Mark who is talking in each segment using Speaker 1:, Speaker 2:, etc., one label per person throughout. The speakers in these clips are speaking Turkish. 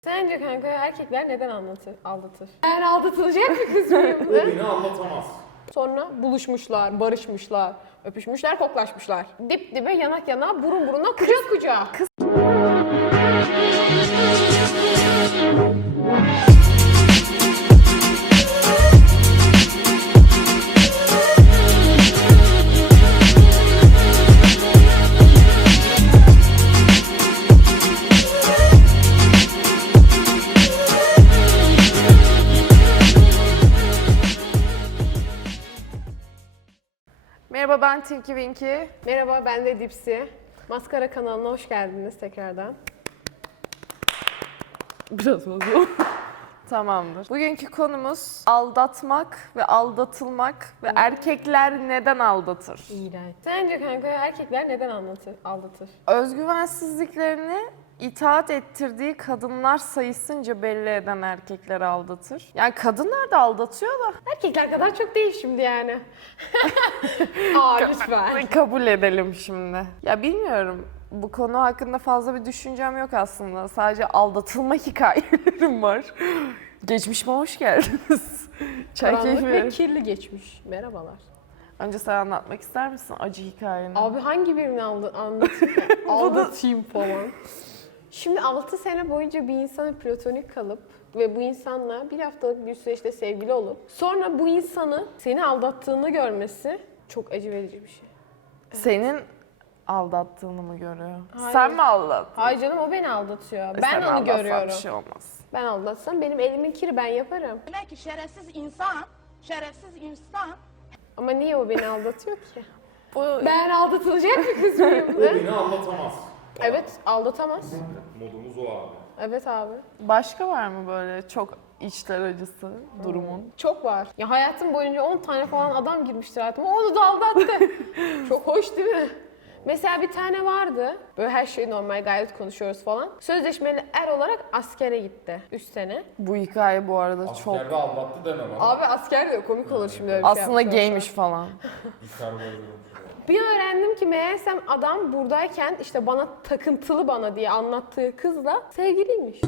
Speaker 1: Sence kanka erkekler neden aldatır? Ben aldatılacak bir kız mıyım?
Speaker 2: O beni anlatamaz.
Speaker 1: Sonra buluşmuşlar, barışmışlar, öpüşmüşler, koklaşmışlar. Dip dibe, yanak yana, burun buruna, kucak kucağa.
Speaker 3: Merhaba, ben Tinky Winky.
Speaker 1: Merhaba, ben de Dipsy. Maskara kanalına hoş geldiniz tekrardan.
Speaker 3: Biraz bozuldu. Tamamdır. Bugünkü konumuz aldatmak ve aldatılmak ve erkekler neden aldatır?
Speaker 1: İğrenç. Sence kanka erkekler neden aldatır?
Speaker 3: Özgüvensizliklerini itaat ettirdiği kadınlar sayısınca belli eden erkekleri aldatır. Yani kadınlar da aldatıyor da.
Speaker 1: Erkekler kadar çok değil şimdi yani. Aa lütfen.
Speaker 3: Kabul edelim şimdi. Ya bilmiyorum. Bu konu hakkında fazla bir düşüncem yok aslında. Sadece aldatılma hikayelerim var. Geçmişime hoş geldiniz. Çay
Speaker 1: Karanlık ve
Speaker 3: keyfi.
Speaker 1: kirli geçmiş. Merhabalar.
Speaker 3: Önce sen anlatmak ister misin acı hikayeni?
Speaker 1: Abi hangi birini anlatayım? Aldatayım falan. Şimdi 6 sene boyunca bir insanı platonik kalıp ve bu insanla bir haftalık bir süreçte sevgili olup sonra bu insanı seni aldattığını görmesi çok acı verici bir şey.
Speaker 3: Senin aldattığını mı görüyor?
Speaker 1: Hayır.
Speaker 3: Sen mi aldattın?
Speaker 1: Hayır canım o beni aldatıyor.
Speaker 3: Sen
Speaker 1: Ben onu
Speaker 3: aldatsan
Speaker 1: görüyorum.
Speaker 3: Bir şey olmaz.
Speaker 1: Ben aldatsam benim elimin kiri ben yaparım.
Speaker 4: Demek ki şerefsiz insan
Speaker 1: Ama niye o beni aldatıyor ki?
Speaker 3: Bu
Speaker 1: Ben aldatılacak bir kız mıyım?
Speaker 2: O beni anlatamaz.
Speaker 1: Evet aldatamaz.
Speaker 2: Modumuz o abi.
Speaker 1: Evet abi.
Speaker 3: başka var mı böyle çok içler acısı durumun?
Speaker 1: Çok var. Ya hayatım boyunca 10 tane falan adam girmiştir hayatıma. Onu da aldattı. Çok hoş değil mi? Mesela bir tane vardı. Böyle her şey normal gayet konuşuyoruz falan. Sözleşmeli er olarak askere gitti 3 sene.
Speaker 3: Bu hikaye bu arada çok
Speaker 2: Askerde aldattı deme bana.
Speaker 1: Abi asker de komik olur şimdi öyle bir şey
Speaker 3: aslında
Speaker 1: yapsa.
Speaker 3: gaymiş falan.
Speaker 2: İster bozuyorum.
Speaker 1: Bir öğrendim ki meğersem adam buradayken işte bana takıntılı bana diye anlattığı kızla sevgiliymiş.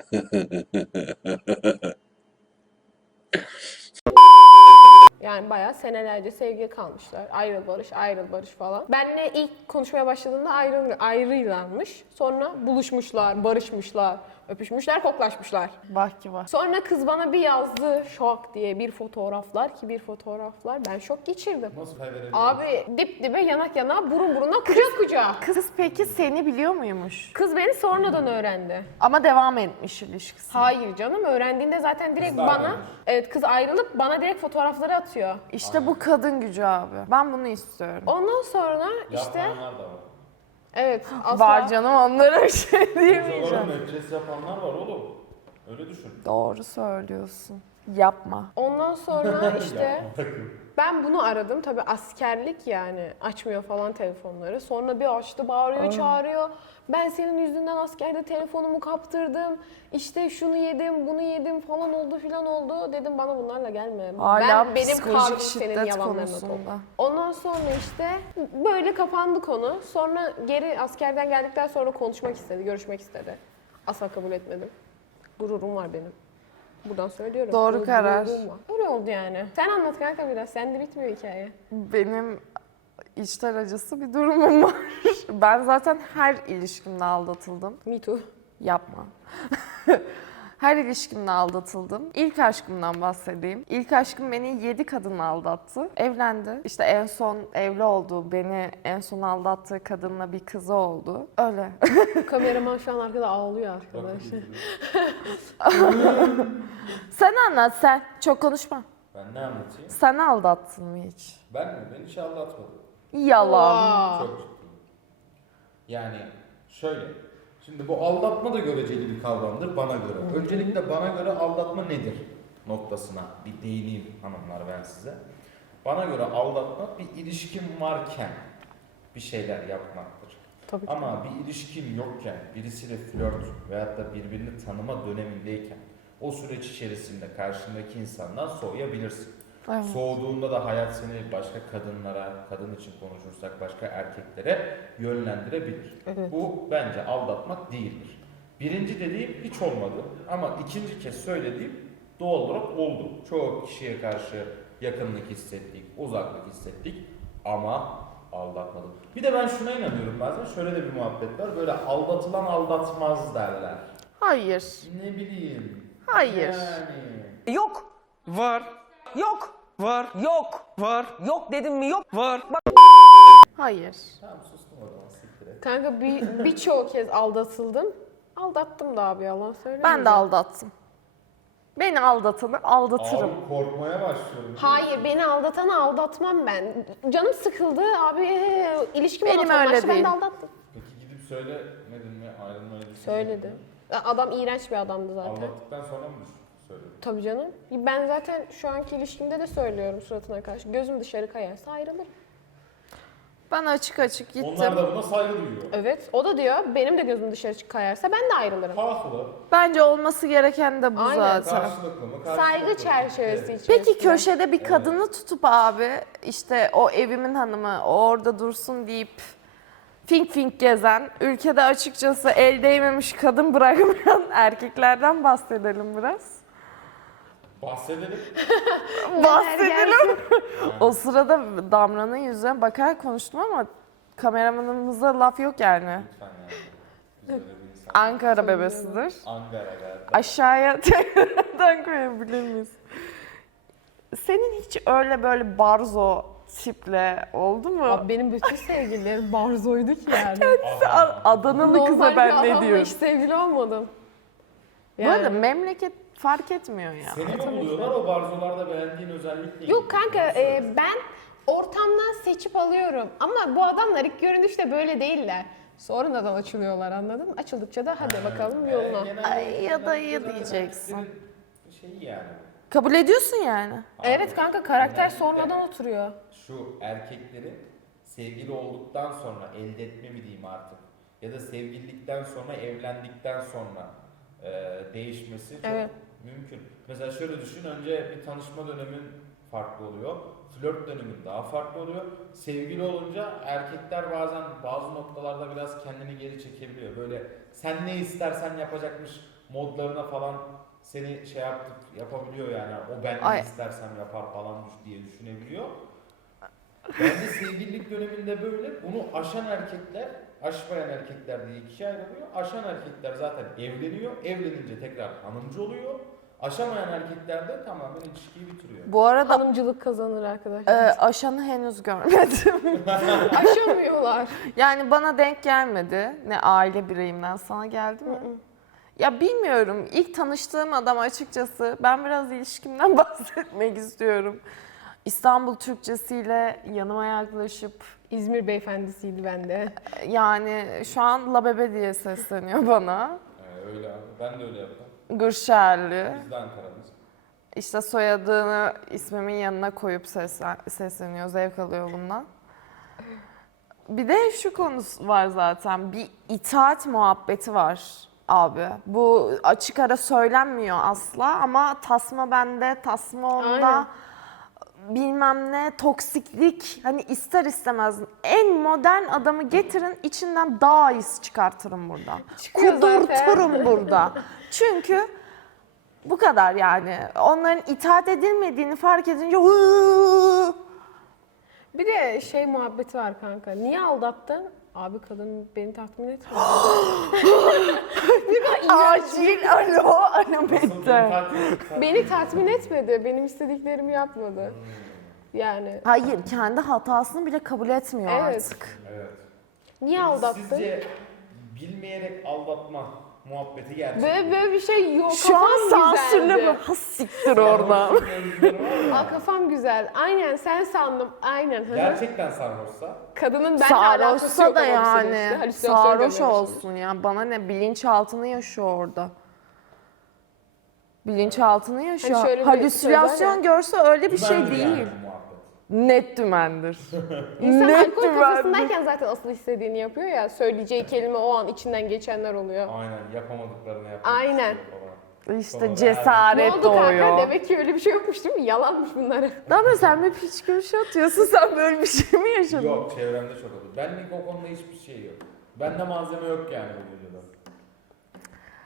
Speaker 1: Yani bayağı senelerce sevgili kalmışlar. Ayrıl barış falan. Benle ilk konuşmaya başladığında ayrıylanmış. Sonra buluşmuşlar, barışmışlar, öpüşmüşler, koklaşmışlar.
Speaker 3: Bak ki var.
Speaker 1: Sonra kız bana bir yazdı şok diye bir fotoğraflar ben şok geçirdim.
Speaker 2: Nasıl kaybederim?
Speaker 1: Abi dip dibe yanak yana burun buruna kucak kucağa.
Speaker 3: Kız peki seni biliyor muymuş?
Speaker 1: Kız beni sonradan öğrendi.
Speaker 3: Ama devam etmiş ilişkisi.
Speaker 1: Hayır canım öğrendiğinde zaten direkt
Speaker 2: Kız da
Speaker 1: bana
Speaker 2: ayrılmış.
Speaker 1: evet kız ayrılıp bana direkt fotoğrafları atıyor.
Speaker 3: İşte bu kadın gücü abi. Ben bunu istiyorum.
Speaker 1: Ondan sonra işte
Speaker 2: Yapanlar da var.
Speaker 1: evet asla
Speaker 3: Var canım onlara bir şey
Speaker 2: Hocalara
Speaker 3: diyemeyeceğim.
Speaker 2: müeccez yapanlar var oğlum. Öyle düşün.
Speaker 3: Doğru söylüyorsun. Yapma.
Speaker 1: ondan sonra işte
Speaker 2: Yapma, takım.
Speaker 1: ben bunu aradım tabii askerlik yani açmıyor falan telefonları. Sonra bir açtı bağırıyor çağırıyor. Ben senin yüzünden askerde telefonumu kaptırdım. İşte şunu yedim, bunu yedim falan oldu filan oldu. Dedim bana bunlarla gelme.
Speaker 3: Hala
Speaker 1: Benim
Speaker 3: psikolojik
Speaker 1: kalbim senin
Speaker 3: şiddet
Speaker 1: yalanlarına
Speaker 3: konusunda.
Speaker 1: top. Ondan sonra işte böyle kapandı konu. Sonra geri askerden geldikten sonra konuşmak istedi, görüşmek istedi. Asla kabul etmedim. Gururum var benim. Buradan söylüyorum.
Speaker 3: Doğru
Speaker 1: Gururum
Speaker 3: karar.
Speaker 1: var. Öyle oldu yani. Sen anlat kanka biraz. Sende bitmiyor hikaye.
Speaker 3: Benim içler acısı bir durumum var. Ben zaten her ilişkimde aldatıldım.
Speaker 1: Me too.
Speaker 3: Yapma. Her ilişkimde aldatıldım. İlk aşkımdan bahsedeyim. İlk aşkım beni 7 kadınla aldattı. Evlendi. İşte en son evli oldu. Beni en son aldattığı kadınla bir kızı oldu. Öyle.
Speaker 1: Kameraman şu an arkada ağlıyor arkadaş.
Speaker 3: Sen anlat sen. Çok konuşma.
Speaker 2: Ben ne anlatayım?
Speaker 3: Sen aldattın mı hiç?
Speaker 2: Ben mi? Ben hiç aldatmadım.
Speaker 3: Yalan.
Speaker 2: Çok ciddiyim. Yani şöyle. Şimdi bu aldatma da göreceli bir kavramdır bana göre. Öncelikle bana göre aldatma nedir noktasına bir değineyim hanımlar ben size. Bana göre aldatma bir ilişkin varken bir şeyler yapmaktır.
Speaker 1: Tabii ki.
Speaker 2: Ama bir ilişkin yokken, birisiyle flört veyahut da birbirini tanıma dönemindeyken o süreç içerisinde karşındaki insandan soğuyabilirsin.
Speaker 3: Evet.
Speaker 2: Soğuduğunda da hayat seni başka kadınlara, kadın için konuşursak başka erkeklere yönlendirebilir.
Speaker 1: Evet.
Speaker 2: Bu bence aldatmak değildir. Birinci dediğim hiç olmadı ama ikinci kez söylediğim doğal olarak oldu. Çoğu kişiye karşı yakınlık hissettik, uzaklık hissettik ama aldatmadım. Bir de ben şuna inanıyorum bazen, şöyle de bir muhabbet var, böyle aldatılan aldatmaz derler.
Speaker 3: Hayır.
Speaker 2: Ne bileyim.
Speaker 3: Hayır.
Speaker 2: Yani.
Speaker 5: Yok.
Speaker 6: Var.
Speaker 5: Yok.
Speaker 6: Var.
Speaker 5: Yok.
Speaker 6: Var.
Speaker 5: Yok dedim mi yok.
Speaker 6: Var.
Speaker 3: Hayır.
Speaker 2: Tamam sustum o zaman, siktir et.
Speaker 1: Kanka birçoğu kez aldatıldım. Aldattım da abi, yalan söylemiyorum.
Speaker 3: Ben de aldattım. Beni aldatanı aldatırım.
Speaker 2: Abi korkmaya başlıyorum.
Speaker 1: Hayır, beni aldatanı aldatmam ben. Canım sıkıldı abi, ilişkim
Speaker 3: Benim
Speaker 1: monotonlaştı,
Speaker 3: öyle
Speaker 1: ben
Speaker 3: değil.
Speaker 1: de aldattım.
Speaker 2: Peki gidip söylemedin mi, ayrılmayı düşünmedin
Speaker 1: Söyledi.
Speaker 2: mi?
Speaker 1: Adam iğrenç bir adamdı zaten.
Speaker 2: Aldattıktan sonra mı söyledin?
Speaker 1: Tabii canım. Ben zaten şu anki ilişkimde de söylüyorum suratına karşı. Gözüm dışarı kayarsa ayrılırım.
Speaker 3: Ben açık açık gittim.
Speaker 2: Onlar da buna saygı duyuyor.
Speaker 1: Evet, o da diyor benim de gözüm dışarı kayarsa ben de ayrılırım.
Speaker 2: Haklı.
Speaker 3: Bence olması gereken de bu
Speaker 1: Aynen.
Speaker 3: zaten.
Speaker 2: Karşılıklı mı?
Speaker 1: Saygı
Speaker 2: Karşılıklı.
Speaker 1: çerçevesi
Speaker 2: Evet.
Speaker 1: içerisinde.
Speaker 3: Peki köşede bir kadını tutup abi işte o evimin hanımı o orada dursun deyip fink fink gezen, ülkede açıkçası el değmemiş kadın bırakmayan erkeklerden bahsedelim biraz.
Speaker 2: Bahsedelim.
Speaker 3: Bahsedelim. O sırada Damra'nın yüzüne bakarak konuştum ama kameramanımıza laf yok yani.
Speaker 2: Lütfen yani. Biz öyle bir insan.
Speaker 3: Ankara bebesidir.
Speaker 2: Ankara geldi.
Speaker 3: Aşağıya tekrardan koyabilir miyiz? Senin hiç öyle böyle barzo tiple oldu mu?
Speaker 1: Abi benim bütün sevgililerim barzoydu ki yani.
Speaker 3: Adanalı kıza
Speaker 1: Normal bir
Speaker 3: ben ne
Speaker 1: adamla
Speaker 3: diyorum?
Speaker 1: hiç sevgili olmadım.
Speaker 3: Bu arada memleket fark etmiyor ya.
Speaker 2: Seni mi buluyorlar o barzolarda beğendiğin özellikle?
Speaker 1: Yok kanka, ben ortamdan seçip alıyorum. Ama bu adamlar ilk görünüşte böyle değiller. Sonradan açılıyorlar, anladın mı? Açıldıkça da hadi bakalım yoluna.
Speaker 3: Ay ya da iyi diyeceksin.
Speaker 2: Şeyi yani.
Speaker 3: Kabul ediyorsun yani.
Speaker 1: Evet kanka, karakter sonradan oturuyor.
Speaker 2: Şu erkeklerin sevgili olduktan sonra elde etme mi diyeyim artık, ya da sevgililikten sonra evlendikten sonra değişmesi çok
Speaker 1: Evet.
Speaker 2: mümkün. Mesela şöyle düşün, önce bir tanışma dönemin farklı oluyor. Flört dönemin daha farklı oluyor. Sevgili olunca erkekler bazen bazı noktalarda biraz kendini geri çekebiliyor. Böyle sen ne istersen yapacakmış modlarına falan seni şey yapabiliyor yani. O ben
Speaker 3: Ay.
Speaker 2: ne istersem yapar falan diye düşünebiliyor. Bence sevgililik döneminde böyle, bunu aşan erkekler, aşmayan erkekler diye ikiye ayrılıyor. Aşan erkekler zaten evleniyor, evlenince tekrar hanımcı oluyor. Aşamayan erkekler de tamamen ilişkiyi bitiriyor.
Speaker 3: Bu arada
Speaker 1: Hanımcılık kazanır arkadaşlar.
Speaker 3: aşanı henüz görmedim.
Speaker 1: Aşamıyorlar.
Speaker 3: Yani bana denk gelmedi. Ne aile bireyimden, sana geldi mi? Ya bilmiyorum. İlk tanıştığım adam açıkçası, ben biraz ilişkimden bahsetmek istiyorum. İstanbul Türkçesiyle yanıma yaklaşıp
Speaker 1: İzmir beyefendisiydi bende.
Speaker 3: yani şu an la bebe diye sesleniyor bana.
Speaker 2: Öyle abi. Ben de öyle yaptım.
Speaker 3: Gırşerli.
Speaker 2: Biz de Ankara'mız.
Speaker 3: İşte soyadını ismimin yanına koyup sesleniyor. Zevk alıyor bundan. Bir de şu konu var zaten. Bir itaat muhabbeti var abi. Bu açık ara söylenmiyor asla ama tasma bende, tasma onda.
Speaker 1: Aynen.
Speaker 3: Bilmem ne, toksiklik, hani ister istemez en modern adamı getirin, içinden daha iyisi çıkartırım burada.
Speaker 1: Çıkıyor zaten.
Speaker 3: Kudurturum burada. Çünkü bu kadar yani. Onların itaat edilmediğini fark edince "Hıı!"
Speaker 1: Bir de şey muhabbeti var kanka. Niye aldattın? Abi kadın beni tatmin etmedi.
Speaker 3: acil alo Mete.
Speaker 1: Beni tatmin etmedi. Benim istediklerimi yapmadı. Yani
Speaker 3: Hayır, kendi hatasını bile kabul etmiyor
Speaker 1: Evet.
Speaker 3: artık.
Speaker 2: Evet.
Speaker 1: niye aldattın?
Speaker 2: Sizce bilmeyerek aldatma muhabbeti gerçek?
Speaker 1: Böyle bir şey yok.
Speaker 3: Şu an
Speaker 1: Kafam
Speaker 3: sansürlü
Speaker 1: güzeldi.
Speaker 3: mü? Ha siktir orada.
Speaker 1: Aa, kafam güzel. Aynen, sen sandım. Aynen. hı hı.
Speaker 2: Gerçekten sarhoşsa
Speaker 1: Kadının benimle alakası
Speaker 3: Sarhoşsa
Speaker 1: yok
Speaker 3: da
Speaker 1: ama bu
Speaker 3: yani
Speaker 1: süreçte. Halüsinasyon
Speaker 3: sarhoş
Speaker 1: görmemişim.
Speaker 3: olsun ya. Bana ne, bilinçaltını yaşıyor orada. Bilinçaltını yaşıyor.
Speaker 1: Hani şöyle bir söz var
Speaker 3: Halüsinasyon
Speaker 1: ya.
Speaker 3: görse öyle bir şey
Speaker 2: dümendir
Speaker 3: değil.
Speaker 2: yani bu muhabbet.
Speaker 3: Net dümendir.
Speaker 1: İnsan
Speaker 3: Net
Speaker 1: alkol
Speaker 3: dümendir.
Speaker 1: kafasındayken zaten asıl istediğini yapıyor ya. Söyleyeceği kelime o an içinden geçenler oluyor.
Speaker 2: Aynen, yapamadıklarını yapmak
Speaker 1: Aynen.
Speaker 2: istiyor falan.
Speaker 3: İşte
Speaker 2: Sonra
Speaker 1: Ne
Speaker 3: cesaret
Speaker 1: oldu
Speaker 3: doğuyor.
Speaker 1: kanka? Demek ki öyle bir şey yokmuş değil mi? Yalanmış bunlar hep.
Speaker 3: Damla sen bir piç görüşü atıyorsun. Sen böyle bir şey mi yaşadın?
Speaker 2: Yok, çevremde çok oldu. Benlik o konuda hiçbir şey yok. Bende malzeme yok yani bu videoda.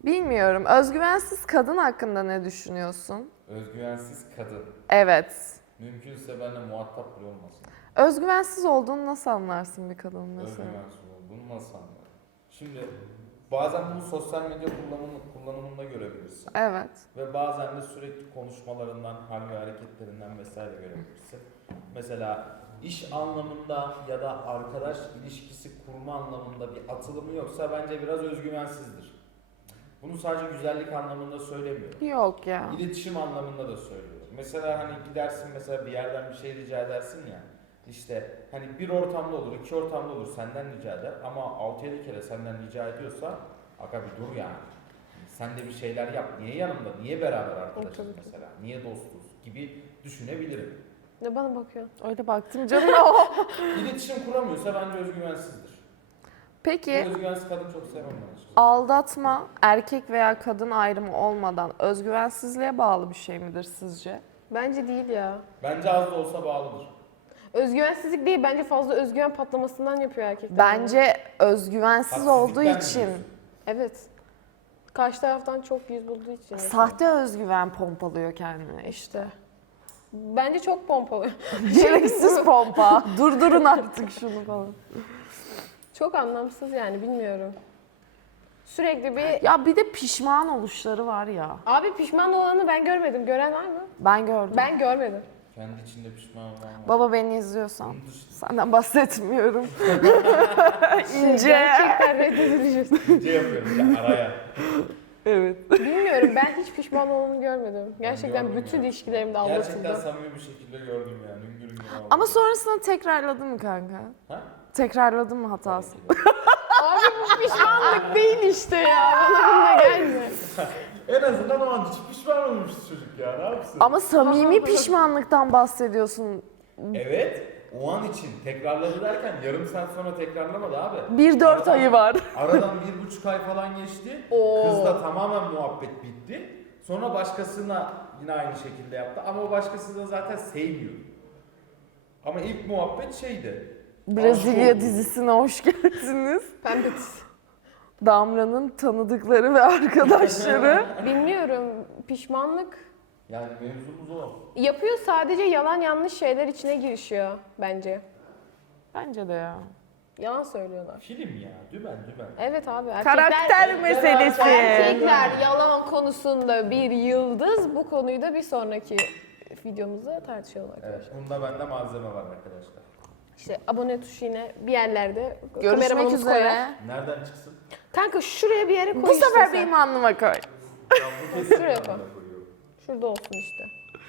Speaker 3: Bilmiyorum. Özgüvensiz kadın hakkında ne düşünüyorsun?
Speaker 2: Özgüvensiz kadın.
Speaker 3: Evet.
Speaker 2: Mümkünse benimle muhatap bile olmasın.
Speaker 3: Özgüvensiz olduğunu nasıl anlarsın bir kadın mesela?
Speaker 2: Özgüvensiz olduğunu nasıl anlarım? Şimdi bazen bunu sosyal medya kullanımında görebilirsin.
Speaker 3: Evet.
Speaker 2: Ve bazen de sürekli konuşmalarından, hal ve hareketlerinden vesaire görebilirsin. Mesela iş anlamında ya da arkadaş ilişkisi kurma anlamında bir atılımı yoksa bence biraz özgüvensizdir. Bunu sadece güzellik anlamında söylemiyorum.
Speaker 3: Yok ya.
Speaker 2: İletişim anlamında da söylüyorum. Mesela hani gidersin mesela bir yerden bir şey rica edersin ya. İşte hani bir ortamda olur, iki ortamda olur senden rica eder ama 6-7 kere senden rica ediyorsa aga bir dur yani. Sen de bir şeyler yap. Niye yanımda? Niye beraber arkadaşız
Speaker 1: Tabii ki.
Speaker 2: mesela? Niye dostuz? Gibi düşünebilirim.
Speaker 1: Ne bana bakıyorsun?
Speaker 3: Öyle baktım canım.
Speaker 2: İletişim kuramıyorsa bence özgüvensizdir. Bu
Speaker 3: Peki
Speaker 2: özgüvensiz kadın çok sevmem ben açıkçası.
Speaker 3: aldatma erkek veya kadın ayrımı olmadan özgüvensizliğe bağlı bir şey midir sizce?
Speaker 1: Bence değil ya.
Speaker 2: Bence az da olsa bağlıdır.
Speaker 1: Özgüvensizlik değil, bence fazla özgüven patlamasından yapıyor erkekler.
Speaker 3: Bence özgüvensiz olduğu
Speaker 2: Haksızlıktan
Speaker 3: için,
Speaker 2: diyorsun.
Speaker 1: Evet. Karşı taraftan çok yüz bulduğu için.
Speaker 3: sahte özgüven pompalıyor kendine.
Speaker 1: İşte. Bence çok pompalı.
Speaker 3: Gereksiz pompa. Durdurun artık şunu falan.
Speaker 1: Çok anlamsız yani, bilmiyorum. Sürekli bir...
Speaker 3: Ya bir de pişman oluşları var ya.
Speaker 1: Abi pişman olanı ben görmedim. Gören var mı?
Speaker 3: Ben gördüm.
Speaker 1: Ben görmedim.
Speaker 2: Kendi içinde pişman olan var.
Speaker 3: Baba beni izliyorsan
Speaker 2: Bunun dışında
Speaker 3: senden bahsetmiyorum. İnce.
Speaker 1: Gerçekten reddedileceğiz.
Speaker 2: ince yapıyorum ya araya.
Speaker 3: Evet.
Speaker 1: Bilmiyorum, ben hiç pişman olanı görmedim. Gerçekten
Speaker 2: gördüm
Speaker 1: bütün
Speaker 2: ya.
Speaker 1: ilişkilerimde
Speaker 2: Gerçekten
Speaker 1: aldatıldım.
Speaker 2: samimi bir şekilde gördüm yani. Hüngür hüngür ağladım.
Speaker 3: Ama sonrasında tekrarladın mı kanka?
Speaker 2: Ha?
Speaker 3: Tekrarladın mı hatası?
Speaker 1: Abi bu pişmanlık değil işte ya. Bana bununla gelme.
Speaker 2: En azından o an hiç pişman olmuştu çocuk ya. Ne yapsın?
Speaker 3: Ama samimi pişmanlıktan bahsediyorsun.
Speaker 2: Evet. O an için tekrarladı derken yarım saat sonra tekrarlamadı abi.
Speaker 3: 1-4 ayı var.
Speaker 2: Aradan 1,5 ay falan geçti.
Speaker 1: Oo.
Speaker 2: Kızla tamamen muhabbet bitti. Sonra başkasına yine aynı şekilde yaptı. Ama o başkası da zaten sevmiyor. Ama ilk muhabbet şeydi.
Speaker 3: Brezilya
Speaker 2: Aşk oldu.
Speaker 3: dizisine hoş geldiniz.
Speaker 1: Pembe dizi.
Speaker 3: Damra'nın tanıdıkları ve arkadaşları.
Speaker 1: Bilmiyorum, pişmanlık
Speaker 2: Yani mevzumuz o.
Speaker 1: yapıyor, sadece yalan yanlış şeyler içine girişiyor bence.
Speaker 3: Bence de ya.
Speaker 1: Yalan söylüyorlar.
Speaker 2: Film ya. Dümen.
Speaker 1: Evet abi,
Speaker 3: Karakter meselesi.
Speaker 1: erkekler yalan konusunda bir yıldız. Bu konuyu da bir sonraki videomuzda tartışalım arkadaşlar.
Speaker 2: Evet. Bunda bende malzeme var arkadaşlar.
Speaker 1: İşte abone tuşu yine bir yerlerde.
Speaker 3: Görüşmek
Speaker 1: kameramanımız
Speaker 3: üzere.
Speaker 1: koyar.
Speaker 2: Nereden çıksın?
Speaker 1: Kanka şuraya bir yere koy
Speaker 3: Bu
Speaker 1: işte
Speaker 3: sefer
Speaker 1: sen.
Speaker 3: benim alnıma koy.
Speaker 2: Ya bu kesin
Speaker 1: Şuraya
Speaker 2: ben de
Speaker 1: koy.
Speaker 2: koyuyorum.
Speaker 1: Şurada olsun işte.